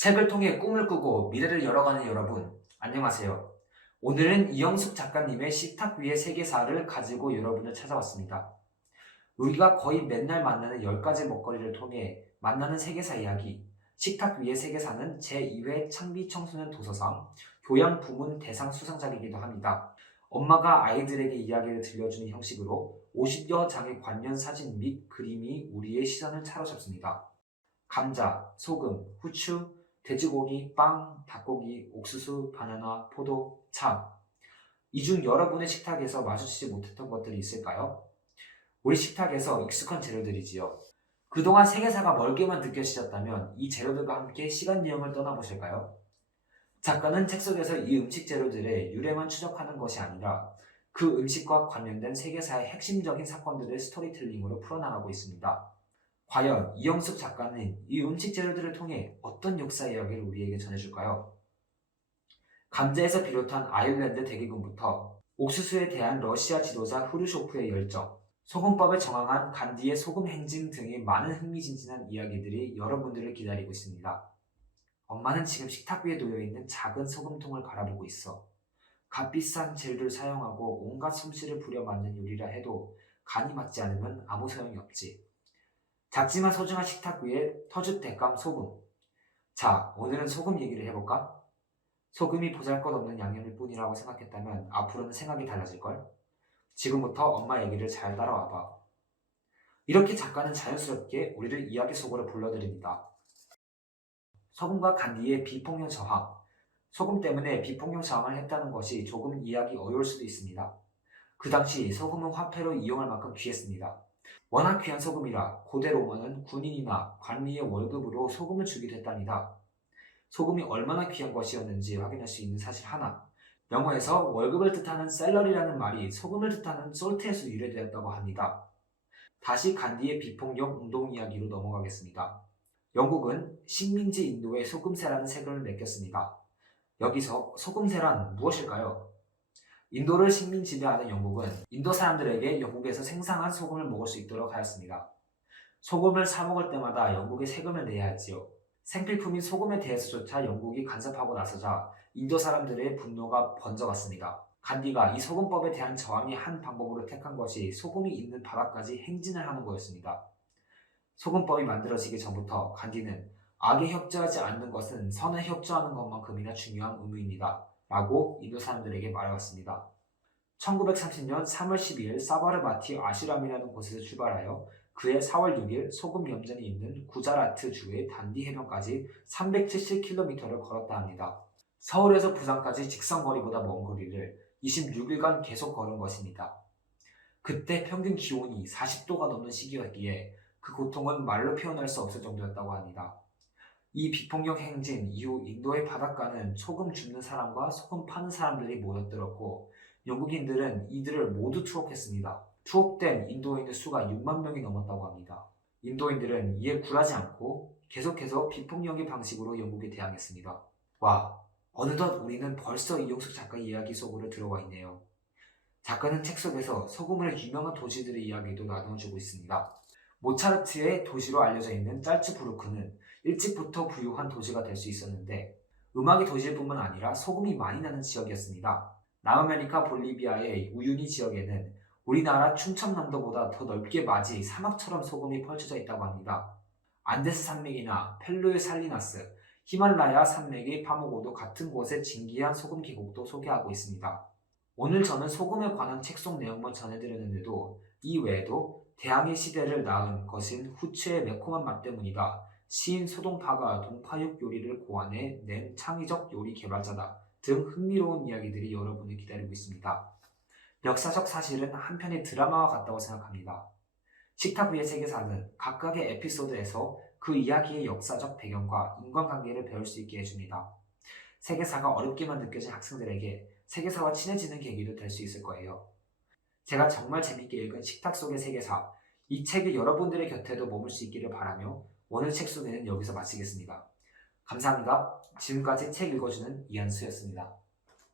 책을 통해 꿈을 꾸고 미래를 열어가는 여러분, 안녕하세요. 오늘은 이영숙 작가님의 식탁 위의 세계사를 가지고 여러분을 찾아왔습니다. 우리가 거의 맨날 만나는 10가지 먹거리를 통해 만나는 세계사 이야기, 식탁 위의 세계사는 제2회 창비 청소년 도서상 교양 부문 대상 수상작이기도 합니다. 엄마가 아이들에게 이야기를 들려주는 형식으로 50여 장의 관련 사진 및 그림이 우리의 시선을 사로잡습니다. 감자, 소금, 후추, 돼지고기, 빵, 닭고기, 옥수수, 바나나, 포도, 참. 이 중 여러분의 식탁에서 마주치지 못했던 것들이 있을까요? 우리 식탁에서 익숙한 재료들이지요. 그동안 세계사가 멀게만 느껴지셨다면 이 재료들과 함께 시간 여행을 떠나보실까요? 작가는 책 속에서 이 음식 재료들의 유래만 추적하는 것이 아니라 그 음식과 관련된 세계사의 핵심적인 사건들을 스토리텔링으로 풀어나가고 있습니다. 과연 이영숙 작가는 이 음식 재료들을 통해 어떤 역사 이야기를 우리에게 전해줄까요? 감자에서 비롯한 아일랜드 대기근부터 옥수수에 대한 러시아 지도자 후르쇼프의 열정, 소금법에 정항한 간디의 소금 행진 등의 많은 흥미진진한 이야기들이 여러분들을 기다리고 있습니다. 엄마는 지금 식탁 위에 놓여있는 작은 소금통을 바라보고 있어. 값비싼 재료를 사용하고 온갖 솜씨를 부려 만든 요리라 해도 간이 맞지 않으면 아무 소용이 없지. 작지만 소중한 식탁 위에 터줏대감 소금. 자, 오늘은 소금 얘기를 해볼까? 소금이 보잘것없는 양념일 뿐이라고 생각했다면 앞으로는 생각이 달라질걸? 지금부터 엄마 얘기를 잘 따라와봐. 이렇게 작가는 자연스럽게 우리를 이야기 속으로 불러들입니다. 소금과 간디의 비폭력 저항. 소금 때문에 비폭력 저항을 했다는 것이 조금 이해하기 어려울 수도 있습니다. 그 당시 소금은 화폐로 이용할 만큼 귀했습니다. 워낙 귀한 소금이라 고대 로마는 군인이나 관리의 월급으로 소금을 주기도 했답니다. 소금이 얼마나 귀한 것이었는지 확인할 수 있는 사실 하나. 영어에서 월급을 뜻하는 셀러리라는 말이 소금을 뜻하는 솔트에서 유래되었다고 합니다. 다시 간디의 비폭력 운동 이야기로 넘어가겠습니다. 영국은 식민지 인도에 소금세라는 세금을 매겼습니다. 여기서 소금세란 무엇일까요? 인도를 식민 지배하는 영국은 인도 사람들에게 영국에서 생산한 소금을 먹을 수 있도록 하였습니다. 소금을 사 먹을 때마다 영국에 세금을 내야 했지요. 생필품인 소금에 대해서조차 영국이 간섭하고 나서자 인도 사람들의 분노가 번져갔습니다. 간디가 이 소금법에 대한 저항의 한 방법으로 택한 것이 소금이 있는 바다까지 행진을 하는 거였습니다. 소금법이 만들어지기 전부터 간디는 악에 협조하지 않는 것은 선에 협조하는 것만큼이나 중요한 의무입니다. 라고 인도 사람들에게 말해왔습니다. 1930년 3월 12일 사바르마티 아슈람이라는 곳에서 출발하여 그해 4월 6일 소금 염전이 있는 구자라트 주의 단디 해변까지 370km를 걸었다 합니다. 서울에서 부산까지 직선 거리보다 먼 거리를 26일간 계속 걸은 것입니다. 그때 평균 기온이 40도가 넘는 시기였기에 그 고통은 말로 표현할 수 없을 정도였다고 합니다. 이 비폭력 행진 이후 인도의 바닷가는 소금 줍는 사람과 소금 파는 사람들이 모여들었고 영국인들은 이들을 모두 투옥했습니다. 투옥된 인도인의 수가 6만 명이 넘었다고 합니다. 인도인들은 이에 굴하지 않고 계속해서 비폭력의 방식으로 영국에 대항했습니다. 와, 어느덧 우리는 벌써 이용숙 작가의 이야기 속으로 들어와 있네요. 작가는 책 속에서 소금으로 유명한 도시들의 이야기도 나눠주고 있습니다. 모차르트의 도시로 알려져 있는 짤츠부르크는 일찍부터 부유한 도시가 될 수 있었는데 음악의 도시일 뿐만 아니라 소금이 많이 나는 지역이었습니다. 남아메리카 볼리비아의 우유니 지역에는 우리나라 충청남도보다 더 넓게 마치 사막처럼 소금이 펼쳐져 있다고 합니다. 안데스 산맥이나 펠루의 살리나스, 히말라야 산맥의 파모고도 같은 곳의 진기한 소금 계곡도 소개하고 있습니다. 오늘 저는 소금에 관한 책 속 내용만 전해드렸는데도 이 외에도 대항해 시대를 낳은 것인 후추의 매콤한 맛 때문이다. 시인 소동파가 동파육 요리를 고안해 낸 창의적 요리 개발자다. 등 흥미로운 이야기들이 여러분을 기다리고 있습니다. 역사적 사실은 한편의 드라마와 같다고 생각합니다. 식탁 위의 세계사는 각각의 에피소드에서 그 이야기의 역사적 배경과 인간관계를 배울 수 있게 해줍니다. 세계사가 어렵게만 느껴진 학생들에게 세계사와 친해지는 계기도 될 수 있을 거예요. 제가 정말 재밌게 읽은 식탁 속의 세계사, 이 책이 여러분들의 곁에도 머물 수 있기를 바라며 오늘 책 소개는 여기서 마치겠습니다. 감사합니다. 지금까지 책 읽어주는 이한수였습니다.